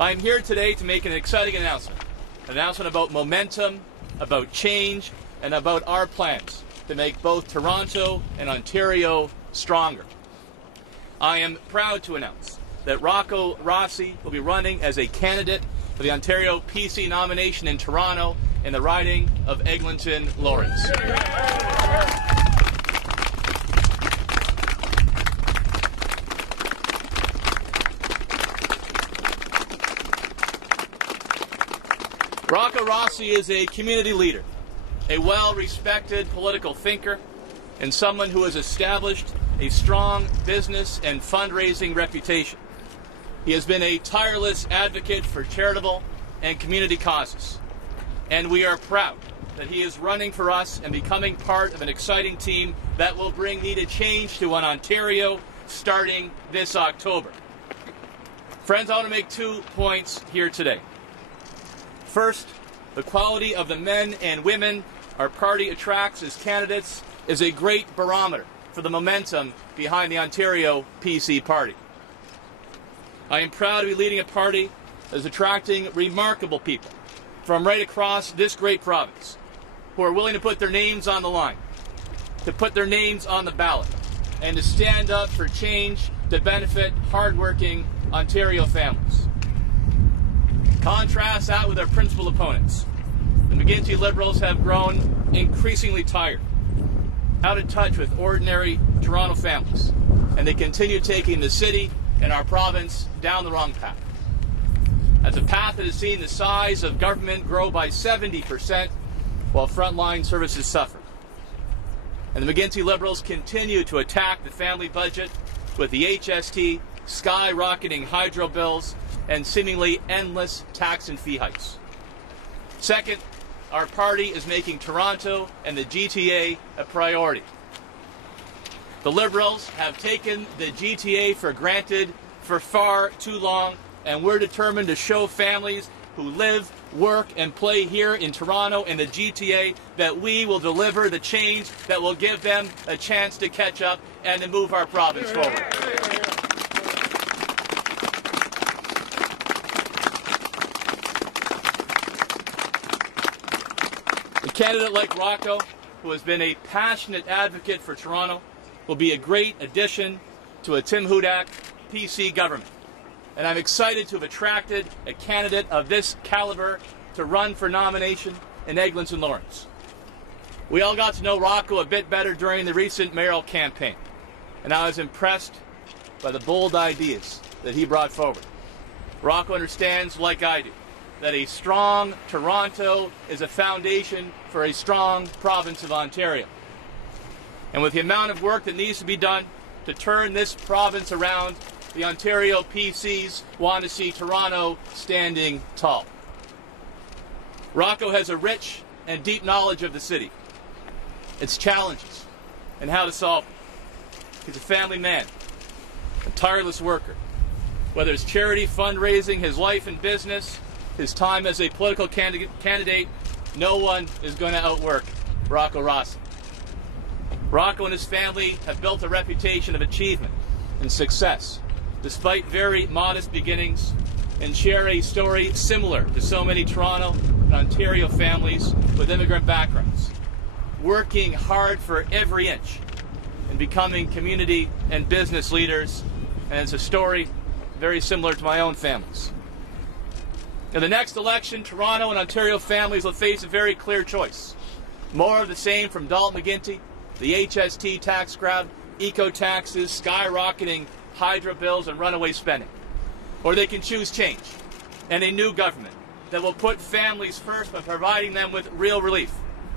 I'm here today to make an exciting announcement. An announcement about momentum, about change, and about our plans to make both Toronto and Ontario stronger. I am proud to announce that Rocco Rossi will be running as a candidate for the Ontario PC nomination in Toronto in the riding of Eglinton-Lawrence. Rocco Rossi is a community leader, a well-respected political thinker, and someone who has established a strong business and fundraising reputation. He has been a tireless advocate for charitable and community causes, and we are proud that he is running for us and becoming part of an exciting team that will bring needed change to Ontario starting this October. Friends, I want to make 2 points here today. First, the quality of the men and women our party attracts as candidates is a great barometer for the momentum behind the Ontario PC party. I am proud to be leading a party that is attracting remarkable people from right across this great province who are willing to put their names on the line, to put their names on the ballot, and to stand up for change to benefit hardworking Ontario families. Contrast that with our principal opponents. The McGuinty Liberals have grown increasingly tired, out of touch with ordinary Toronto families, and they continue taking the city and our province down the wrong path. That's a path that has seen the size of government grow by 70% while frontline services suffer. And the McGuinty Liberals continue to attack the family budget with the HST, skyrocketing hydro bills, and seemingly endless tax and fee hikes. Second, our party is making Toronto and the GTA a priority. The Liberals have taken the GTA for granted for far too long, and we're determined to show families who live, work, and play here in Toronto and the GTA that we will deliver the change that will give them a chance to catch up and to move our province forward. A candidate like Rocco, who has been a passionate advocate for Toronto, will be a great addition to a Tim Hudak PC government. And I'm excited to have attracted a candidate of this caliber to run for nomination in Eglinton-Lawrence. We all got to know Rocco a bit better during the recent mayoral campaign, and I was impressed by the bold ideas that he brought forward. Rocco understands, like I do, that a strong Toronto is a foundation for a strong province of Ontario. And with the amount of work that needs to be done to turn this province around, the Ontario PCs want to see Toronto standing tall. Rocco has a rich and deep knowledge of the city, its challenges, and how to solve them. He's a family man, a tireless worker. Whether it's charity, fundraising, his life and business, his time as a political candidate, no one is going to outwork Rocco Rossi. Rocco and his family have built a reputation of achievement and success, despite very modest beginnings, and share a story similar to so many Toronto and Ontario families with immigrant backgrounds, working hard for every inch and becoming community and business leaders, and it's a story very similar to my own family's. In the next election, Toronto and Ontario families will face a very clear choice. More of the same from Dalton McGuinty, the HST tax grab, eco-taxes, skyrocketing hydro bills, and runaway spending. Or they can choose change and a new government that will put families first by providing them with real relief,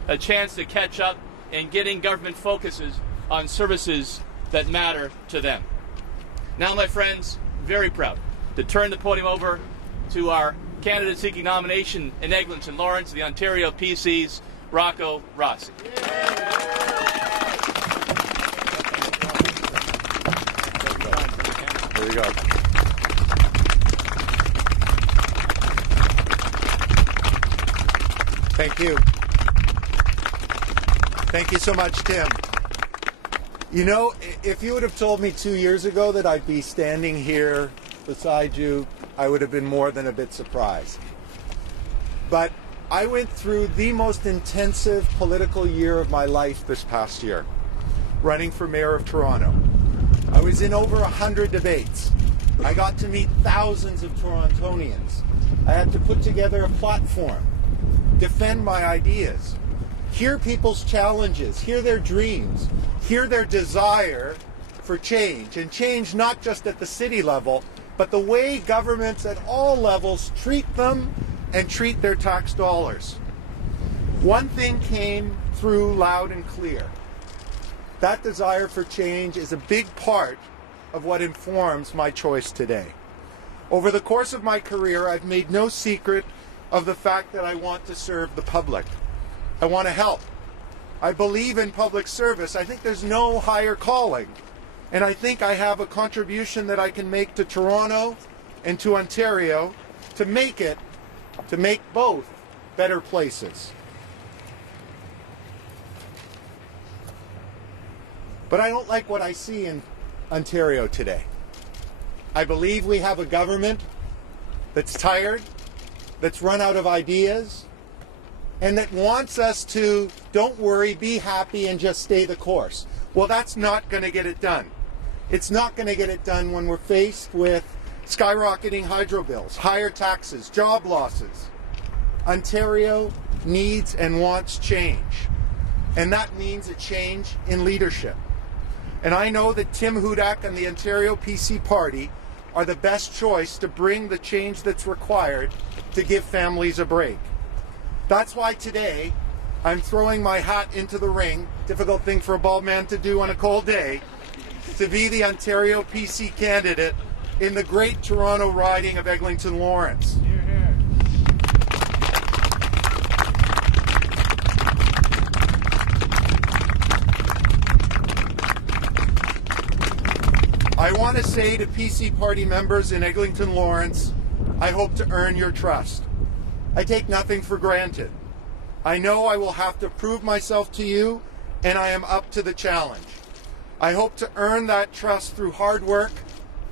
a chance to catch up and getting government focuses on services that matter to them. Now, my friends, very proud to turn the podium over to our candidate seeking nomination in Eglinton-Lawrence, the Ontario PCs, Rocco Rossi. There you go. Thank you. Thank you so much, Tim. You know, if you would have told me 2 years ago that I'd be standing here beside you I would have been more than a bit surprised. But I went through the most intensive political year of my life this past year, running for mayor of Toronto. I was in over 100 debates. I got to meet thousands of Torontonians. I had to put together a platform, defend my ideas, hear people's challenges, hear their dreams, hear their desire for change, and change not just at the city level, but the way governments at all levels treat them and treat their tax dollars. One thing came through loud and clear. That desire for change is a big part of what informs my choice today. Over the course of my career, I've made no secret of the fact that I want to serve the public. I want to help. I believe in public service. I think there's no higher calling. And I think I have a contribution that I can make to Toronto and to Ontario to make both better places. But I don't like what I see in Ontario today. I believe we have a government that's tired, that's run out of ideas, and that wants us to, don't worry, be happy, and just stay the course. Well, that's not going to get it done. It's not going to get it done when we're faced with skyrocketing hydro bills, higher taxes, job losses. Ontario needs and wants change. And that means a change in leadership. And I know that Tim Hudak and the Ontario PC Party are the best choice to bring the change that's required to give families a break. That's why today I'm throwing my hat into the ring, difficult thing for a bald man to do on a cold day, to be the Ontario PC candidate in the great Toronto riding of Eglinton-Lawrence. I want to say to PC Party members in Eglinton-Lawrence, I hope to earn your trust. I take nothing for granted. I know I will have to prove myself to you, and I am up to the challenge. I hope to earn that trust through hard work,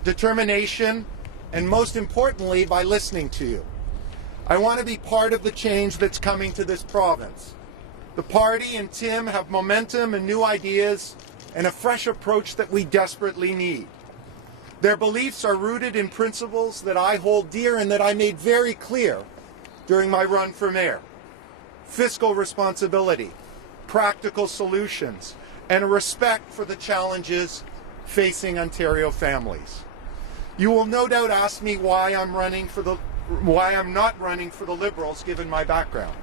determination, and most importantly, by listening to you. I want to be part of the change that's coming to this province. The party and Tim have momentum and new ideas and a fresh approach that we desperately need. Their beliefs are rooted in principles that I hold dear and that I made very clear during my run for mayor. Fiscal responsibility, practical solutions, and a respect for the challenges facing Ontario families. You will no doubt ask me why I'm not running for the Liberals given my background.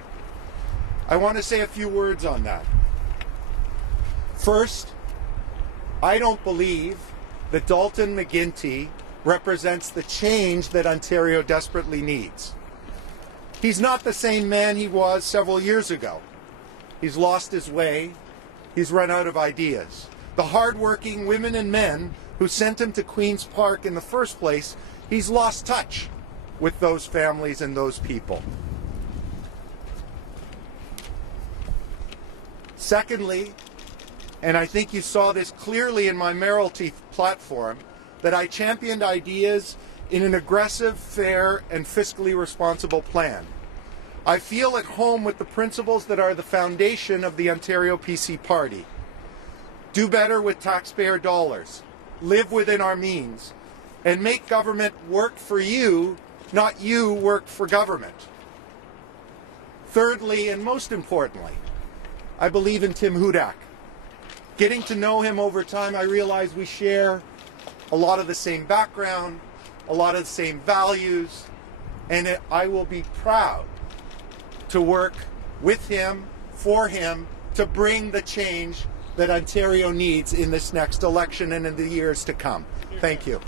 I want to say a few words on that. First, I don't believe that Dalton McGuinty represents the change that Ontario desperately needs. He's not the same man he was several years ago. He's lost his way. He's run out of ideas. The hard-working women and men who sent him to Queen's Park in the first place, he's lost touch with those families and those people. Secondly, and I think you saw this clearly in my mayoralty platform, that I championed ideas in an aggressive, fair, and fiscally responsible plan. I feel at home with the principles that are the foundation of the Ontario PC Party. Do better with taxpayer dollars, live within our means, and make government work for you, not you work for government. Thirdly, and most importantly, I believe in Tim Hudak. Getting to know him over time, I realize we share a lot of the same background, a lot of the same values, and I will be proud to work with him, for him, to bring the change that Ontario needs in this next election and in the years to come. Thank you.